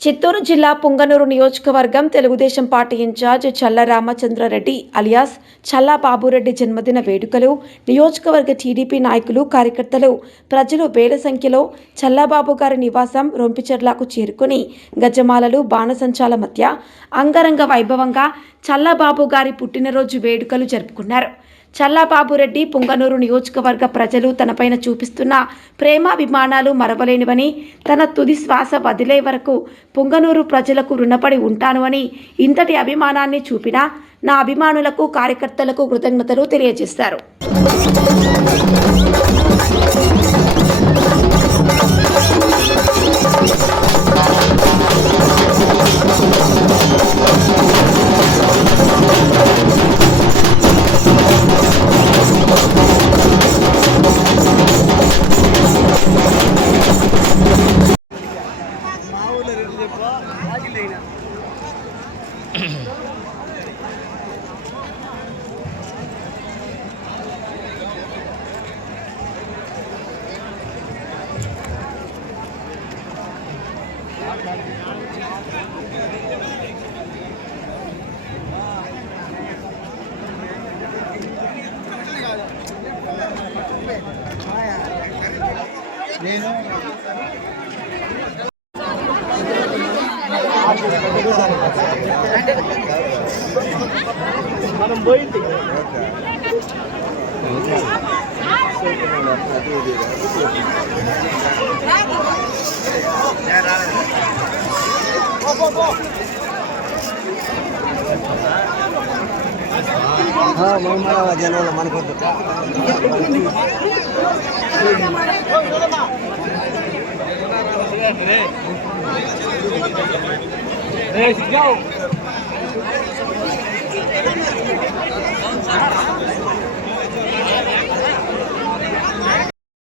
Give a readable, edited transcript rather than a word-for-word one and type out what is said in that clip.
చిత్తూరు జిల్లా పుంగనూరు నియోజకవర్గం Telugu Desam party incharge చల్ల రామచంద్రారెడ్డి అలియాస్ చల్లా బాబురెడ్డి జన్మదిన వేడుకలు నియోజకవర్గ టీడీపీ నాయకులు కార్యకర్తలు ప్రజలు వేల సంఖ్యలో చల్లాబాబు గారి నివాసం రొంపిచెర్లకు చేరుకుని గజమాలలు బాణసంచాల మధ్య అంగరంగ వైభవంగా చల్లాబాబు గారి పుట్టినరోజు వేడుకలు జరుపుకున్నారు. చల్లాబాబురెడ్డి పుంగనూరు నియోజకవర్గ ప్రజలు తనపైన చూపిస్తున్న ప్రేమాభిమానాలు మరవలేనివని, తన తుది శ్వాస వదిలే వరకు పుంగనూరు ప్రజలకు రుణపడి ఉంటాను అని, ఇంతటి అభిమానాన్ని చూపిన నా అభిమానులకు కార్యకర్తలకు కృతజ్ఞతలు తెలియజేశారు. మనం పోయింది జనంలో మనకొద్దు Go!